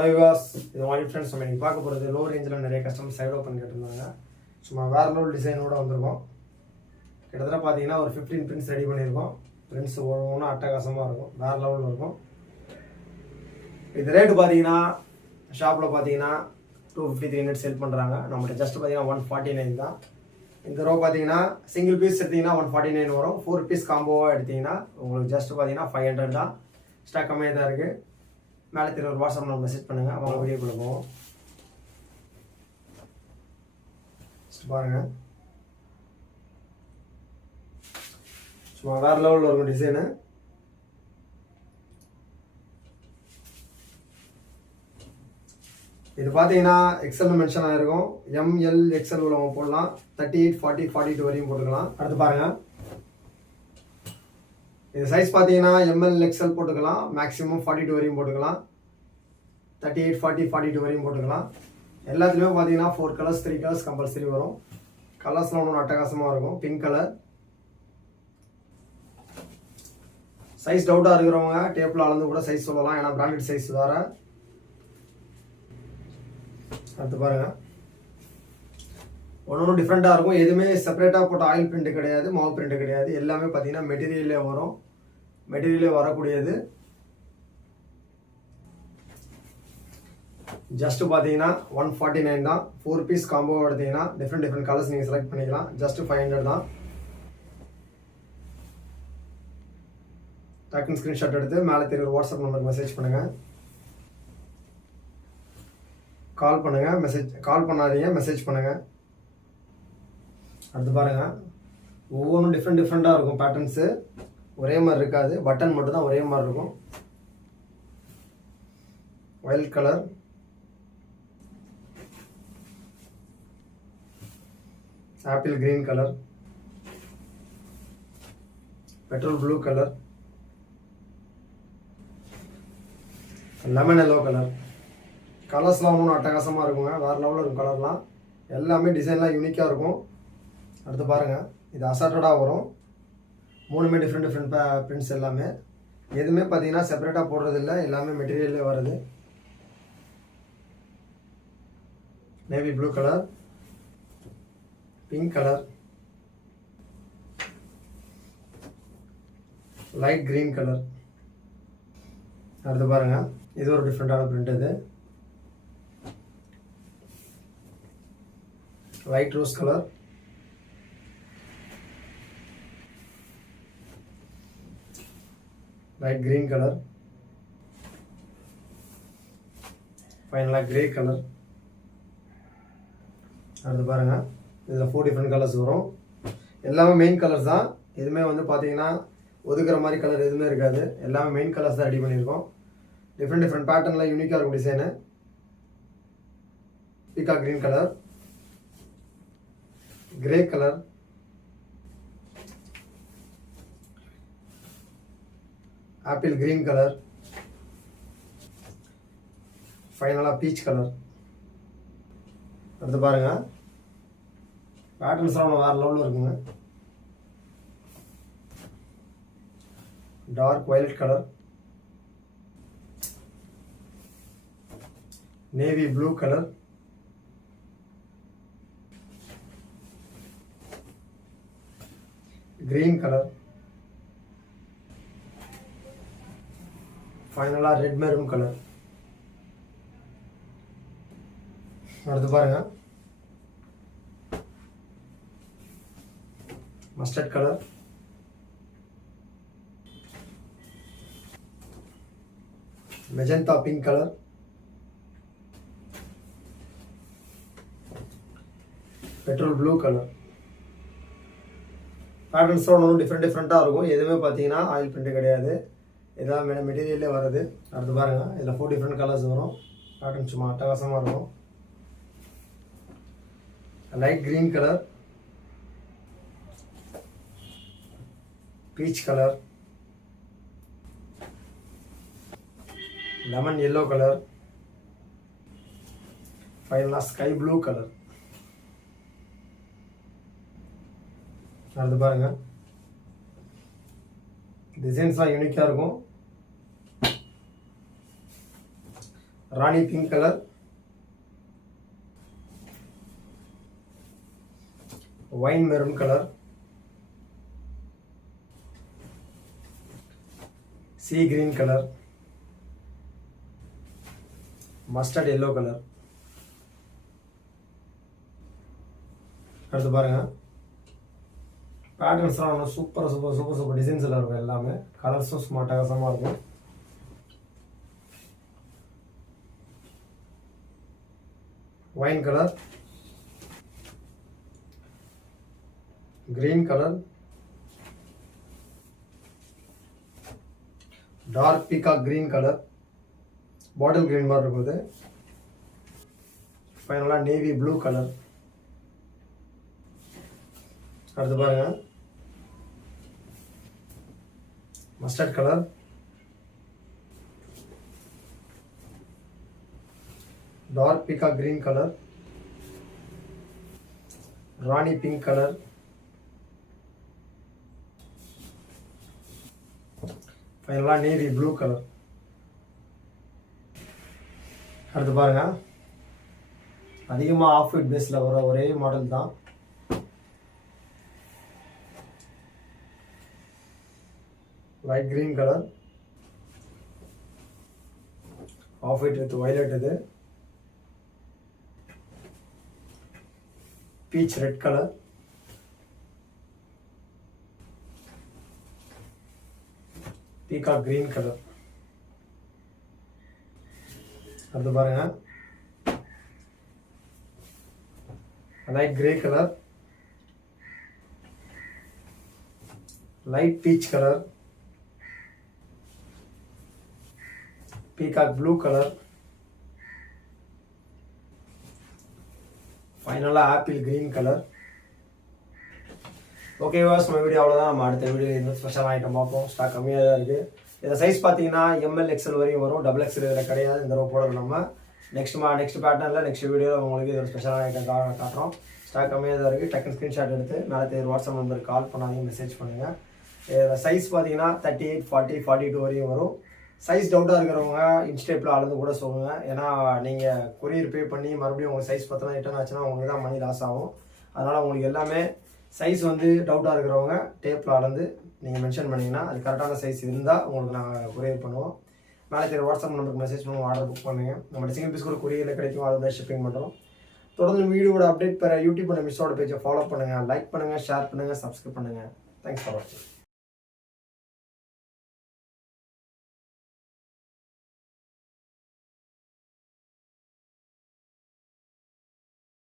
Hello விவாஸ், இது மாதிரி friends நம்ம இன்றைக்கி பார்க்க போகிறது லோ ரேஞ்சில் நிறைய கஸ்டமர் சைட் ஓப்பன் கேட்டிருந்தாங்க. சும்மா வேறு லெவல் டிசைனோடு வந்திருக்கோம். கிட்டத்தட்ட பார்த்தீங்கன்னா ஒரு 15 பிரிண்ட்ஸ் ரெடி பண்ணியிருக்கோம். பிரிண்ட்ஸ் ஒவ்வொன்றும் அட்டகாசமாக இருக்கும், வேறு லெவலில் இருக்கும். இது ரேட்டு பார்த்தீங்கன்னா ஷாப்பில் பார்த்தீங்கன்னா 250 300 சேல் பண்ணுறாங்க. நம்மகிட்ட ஜஸ்ட் பார்த்தீங்கன்னா 149 தான். இந்த ரோ பார்த்தீங்கன்னா சிங்கிள் பீஸ் எடுத்திங்கன்னா 149 வரும். 4 பீஸ் காம்போவாக எடுத்திங்கன்னா உங்களுக்கு ஜஸ்ட் பார்த்தீங்கன்னா 500 தான். ஸ்டாக் கம்மியாக தான் இருக்குது. மேலே தெரிய ஒரு வாட்ஸ்அப் நம்பர் மெசேஜ் பண்ணுங்கள், அவங்க வீடியோக்குள்ளே போவோம். பாருங்கள், சும்மா வேறு லெவலில் இருக்கும் டிசைனு. இது பார்த்தீங்கன்னா எக்ஸல் மென்ஷன் ஆகிருக்கும். எம்எல் எக்ஸல் உள்ளவங்க போடலாம். 38 40 42 வரையும் போட்டுக்கலாம். அடுத்து பாருங்கள், இது சைஸ் பார்த்தீங்கன்னா எம்எல் எக்ஸல் போட்டுக்கலாம். மேக்ஸிமம் 42 வரையும் போட்டுக்கலாம். 38 40 42 வரையும் போட்டுக்கலாம். எல்லாத்துலேயுமே பார்த்தீங்கன்னா 4 கலர்ஸ் 3 கலர்ஸ் கம்பல்சரி வரும். கலர்ஸ்லாம் ஒன்றும் அட்டகாசமாக இருக்கும். Pink colour. சைஸ் டவுட்டாக இருக்கிறவங்க டேப்பில் அளந்து கூட சைஸ் சொல்லலாம், ஏன்னா பிராண்டட் சைஸ் வேறு. அடுத்து பாருங்கள், ஒன்று டிஃப்ரெண்ட்டாக இருக்கும். எதுவுமே செப்பரேட்டாக போட்ட ஆயில் பிரிண்ட் கிடையாது, மாவு பிரிண்ட் கிடையாது. எல்லாமே பார்த்தீங்கன்னா மெட்டீரியலே வரும். மெட்டீரியலே வரக்கூடியது. ஜஸ்ட் பார்த்தீங்கன்னா 149 தான். 4 பீஸ் காம்போ எடுத்தீங்கன்னா டிஃப்ரெண்ட் கலர்ஸ் நீங்கள் செலக்ட் பண்ணிக்கலாம். ஜஸ்ட் 500 தான். டக்குன்னு ஸ்க்ரீன்ஷாட் எடுத்து மேலே தெரியுற வாட்ஸ்அப் நம்பருக்கு மெசேஜ் பண்ணுங்கள். கால் பண்ணுங்கள், கால் பண்ணாதீங்க, மெசேஜ் பண்ணுங்கள். அடுத்து பாருங்கள், ஒவ்வொன்றும் டிஃப்ரெண்ட்டாக இருக்கும். பேட்டர்ன்ஸு ஒரே மாதிரி இருக்காது, பட்டன் மட்டும் தான் ஒரே மாதிரி இருக்கும். Violet colour, apple green colour, petrol blue colour, lemon yellow colour. கலர்ஸ்லாம் ஒன்றும் அட்டகாசமாக இருக்குங்க, வேறு லெவலில் இருக்கும் கலர்லாம். எல்லாமே டிசைன்லாம் யூனிக்காக இருக்கும். அடுத்து பாருங்கள், இது அசார்ட்டடாக வரும். 3மே டிஃப்ரெண்ட் பிரிண்ட்ஸ். எல்லாமே எதுவுமே பார்த்தீங்கன்னா செப்பரேட்டாக போடுறதில்ல, எல்லாமே மெட்டீரியல்லே வருது. Navy blue colour, pink colour, light green colour. அடுத்து பாருங்கள், இது ஒரு டிஃப்ரெண்ட்டான பிரிண்ட். இது light rose colour, light green colour, ஃபைனலாக கிரே கலர். அடுத்து பாருங்கள், இதில் 4 டிஃப்ரெண்ட் கலர்ஸ் வரும். எல்லாமே மெயின் கலர்ஸ் தான். எதுவுமே வந்து பார்த்தீங்கன்னா ஒதுக்குற மாதிரி கலர் எதுவுமே இருக்காது. எல்லாமே மெயின் கலர்ஸ் தான் ரெடி பண்ணியிருக்கோம். டிஃப்ரெண்ட் பேட்டர்னில் யூனிக்காக இருக்கும் design. Peacock green colour, grey colour, apple green colour, ஃபைனலாக பீச் கலர். அடுத்து பாருங்கள், பேட்டர்ன்ஸ்லாம் வேறு லெவலில் இருக்குங்க. Dark violet colour, navy blue colour, green colour, ஃபைனலாக ரெட் மெரூன் கலர். அடுத்து பாருங்கள், mustard colour, magenta pink colour, petrol blue colour. பேட்டர்ன்ஸ்லாம் ஒன்றும் டிஃப்ரெண்ட்டாக இருக்கும். எதுவுமே பார்த்தீங்கன்னா ஆயில் பிரிண்ட் கிடையாது, எதாவது மெட்டீரியல்லே வருது. அடுத்து பாருங்கள், இதில் 4 டிஃப்ரெண்ட் கலர்ஸ் வரும். பேட்டர்ன் சும்மா அட்டகாசமாக இருக்கும். Light green colour, peach colour, lemon yellow colour, ஃபைனலாக ஸ்கை ப்ளூ கலர். அடுத்து பாருங்கள், டிசைன்ஸ்லாம் யூனிக்காக இருக்கும். Rani pink colour, wine maroon colour, sea green colour, mustard yellow colour. அடுத்து பாருங்க, பேட்டர்ன்ஸ்லாம் சூப்பர் டிசைன்ஸில் இருக்கும். எல்லாமே கலர்ஸும் சும்மா அட்டகாசமாக இருக்கும். Wine colour, green colour, dark peacock green colour, bottle green மாதிரி இருக்குது. ஃபைனலாக நேவி ப்ளூ கலர். அடுத்து பாருங்க, mustard colour, dark peacock green colour, rani pink colour, ஃபைனலாக நேவி ப்ளூ கலர். அடுத்து பாருங்க, அதிகமாக ஆஃப் ஒயிட் பேஸில் வர ஒரே மாடல் தான். Light green colour, off white with violet. இது peach red colour, peacock green colour. அடுத்து பாருங்க, light grey colour, light peach colour, peacock blue colour, ஃபைனலாக ஆப்பிள் கிரீன் கலர். ஓகே வாஸ், நம்ம வீடியோ அவ்வளோதான். நம்ம அடுத்த வீடியோ இந்த ஸ்பெஷல் ஐட்டம் பார்ப்போம். ஸ்டாக் கம்மியாக தான் இருக்குது. இந்த சைஸ் பார்த்தீங்கன்னா எம்எல் எக்ஸ்எல் வரையும் வரும். டபுள் எக்ஸ்எல் இதில் கிடையாது. இந்த ரோ போடணும் நம்ம. நெக்ஸ்ட் பேட்டர்னில் நெக்ஸ்ட் வீடியோவில் உங்களுக்கு இது ஒரு ஸ்பெஷலான ஐட்டம் காட்டுறோம். ஸ்டாக் கம்மியாக தான் இருக்குது. டக்குன்னு ஸ்க்ரீன்ஷாட் எடுத்து மேலே தெரியும் வாட்ஸ்அப் நம்பருக்கு கால் பண்ணாதீங்க, மெசேஜ் பண்ணுங்கள். இதில் சைஸ் பார்த்தீங்கன்னா 38, 40, 42 வரையும் வரும். சைஸ் டவுட்டாக இருக்கிறவங்க இன்ஸ்டேப்பில் அளந்து கூட சொல்லுங்கள். ஏன்னா நீங்கள் கொரியர் பே பண்ணி மறுபடியும் உங்களுக்கு சைஸ் பார்த்தோன்னா ரிட்டர்ன் ஆச்சுன்னா உங்களுக்கு தான் மணி லாஸ் ஆகும். அதனால் உங்களுக்கு எல்லாமே சைஸ் வந்து டவுட்டாக இருக்கிறவங்க டேப்பில் அளந்து நீங்கள் மென்ஷன் பண்ணிங்கன்னா அது கரெக்டான சைஸ் இருந்தால் உங்களுக்கு நாங்கள் கொரியர் பண்ணுவோம். மேலே தெரியும் வாட்ஸ்அப் நம்பருக்கு மெசேஜ் பண்ணுவோம், ஆர்டர் புக் பண்ணுங்க. நம்ம சிங்கிள் பீஸ் கூட கொரியரில் கிடைக்கும், அதை தான் ஷிப்பிங் பண்ணுறோம். தொடர்ந்து வீடியோட அப்டேட் பெற யூடியூப் மிஸ்ஸோட பேஜை ஃபாலோ பண்ணுங்கள், லைக் பண்ணுங்கள், ஷேர் பண்ணுங்கள், சப்ஸ்கிரைப் பண்ணுங்கள். தேங்க்ஸ் ஃபார் வாட்சிங்.